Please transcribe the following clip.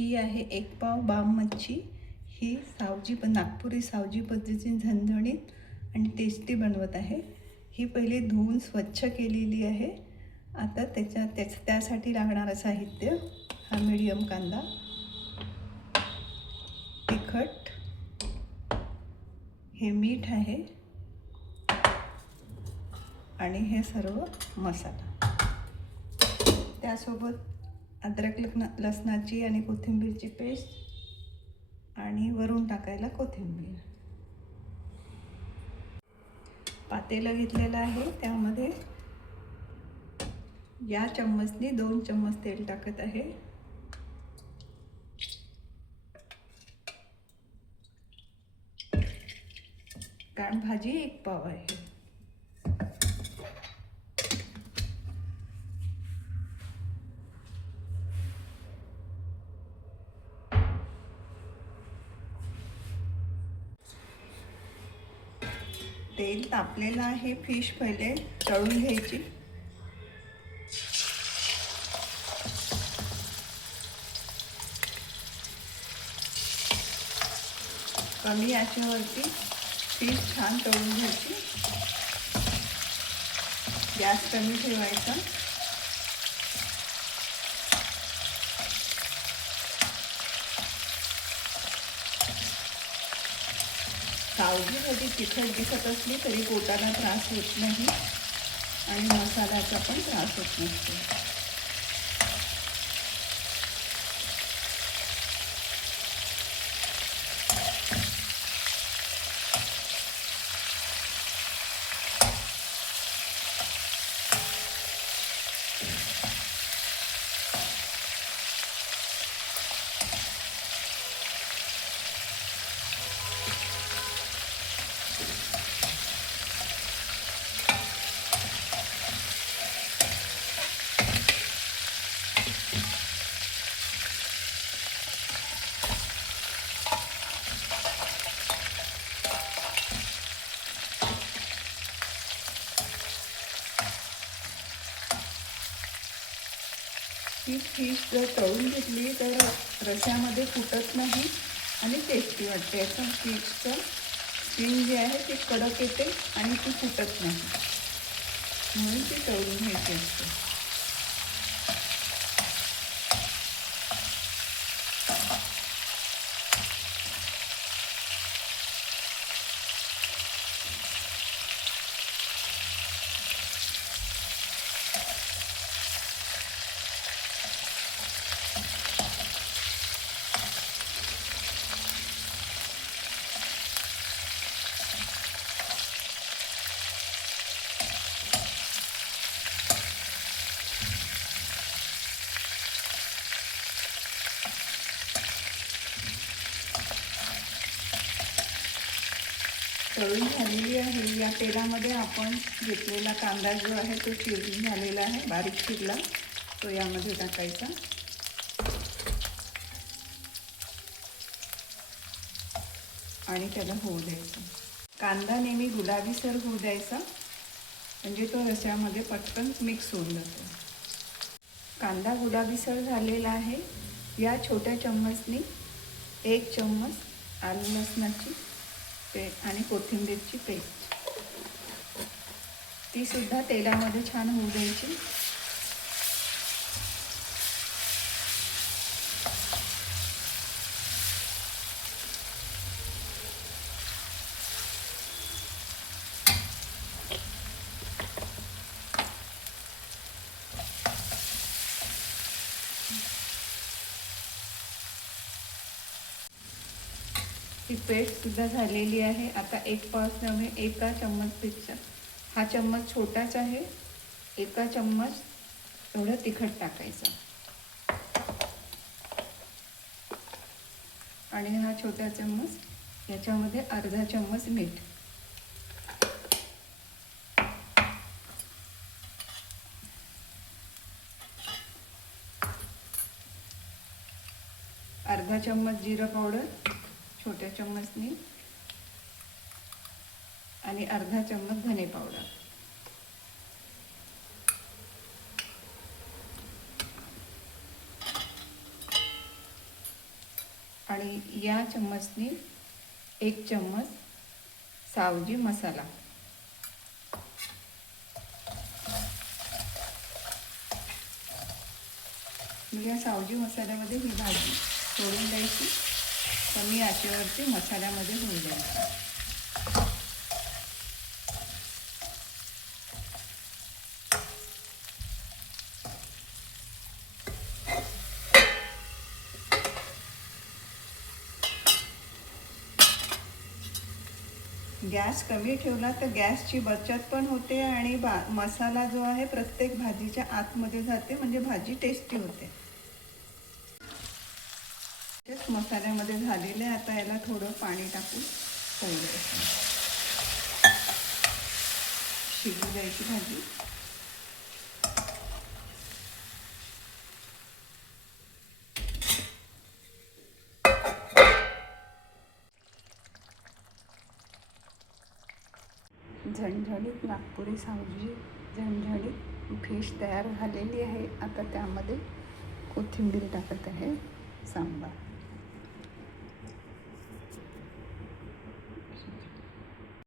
ही आहे एक पाव बाम मच्छी. ही नागपुरी सावजी पद्धतीने झणझणीत आणि टेस्टी बनवत आहे. ही पहिली धुवून स्वच्छ केलेली आहे. आता त्यासाठी लागणारं साहित्य: हा मीडियम कांदा, तिखट, हे मीठ आहे आणि हे सर्व मसाला. त्यासोबत अद्रक लसणाची आणि कोथिंबीरची पेस्ट आणि वरून टाकायला कोथिंबीर. पातेलं घेतलेलं आहे. त्यामध्ये या चम्मचनी 2 चम्मच तेल टाकत आहे. कारण भाजी 1 पाव आहे. तेल तापलेलं आहे. फिश पहिले तळून घ्यायची. कमी आचेवरती फिश छान तळून घ्यायची. गॅस कमी ठेवायचा. सावजी कधी तिखट दिसत असली तरी पोटाला त्रास होत नाही आणि मसाल्याचा पण त्रास होत नसतो. ही फिश जर तळून घेतली तर रस्स्यामध्ये फुटत नाही आणि टेस्टी वाटते. याचा फिशचं स्किन जी आहे ती कडक येते आणि ती फुटत नाही, म्हणून ती तळून घ्यायची असते. तळून झालेली आहे. या तेलामध्ये आपण घेतलेला कांदा जो आहे तो चिरून झालेला आहे, बारीक चिरला, तो यामध्ये टाकायचा आणि त्याला होऊ द्यायचा. कांदा नेहमी गुलाबीसर होऊ द्यायचा, म्हणजे तो रस्स्यामध्ये पटकन मिक्स होऊन जातो. कांदा गुलाबीसर झालेला आहे. या छोट्या चम्मचनी 1 चम्मच आलं लसणाची आणि कोथिंबीरची पेस्ट, ती सुद्धा तेलामध्ये छान होऊ द्यायची. ही पेस्ट सुद्धा झालेली आहे. आता 1 पाव नव्हे 1 चम्मचपेक्षा, हा चम्मच छोटाच आहे, 1 चम्मच एवढं तिखट टाकायचं आणि हा छोटा चम्मच, याच्यामध्ये अर्धा चम्मच मीठ, अर्धा चम्मच जिरा पावडर छोट्या चम्मचनी आणि अर्धा चम्मच धने पावडर. आणि या चम्मचनी 1 चम्मच सावजी मसाला, या सावजी मसाल्यामध्ये ही भाजी सोडून द्यायची, कमी आचेवरती मसाल्यामध्ये होऊ द्यायची. गॅस कमी ठेवला तर गॅसची बचत पण होते आणि मसाला जो आहे प्रत्येक भाजीच्या आतमध्ये जाते, म्हणजे भाजी टेस्टी होते. मसाल्यामध्ये झालेले. आता याला थोडं पाणी टाकून शिजू द्यायची भाजी. झणझणीत नागपुरी सावजी झणझणीत फिश तयार झालेली आहे. आता त्यामध्ये कोथिंबीर टाकत आहे.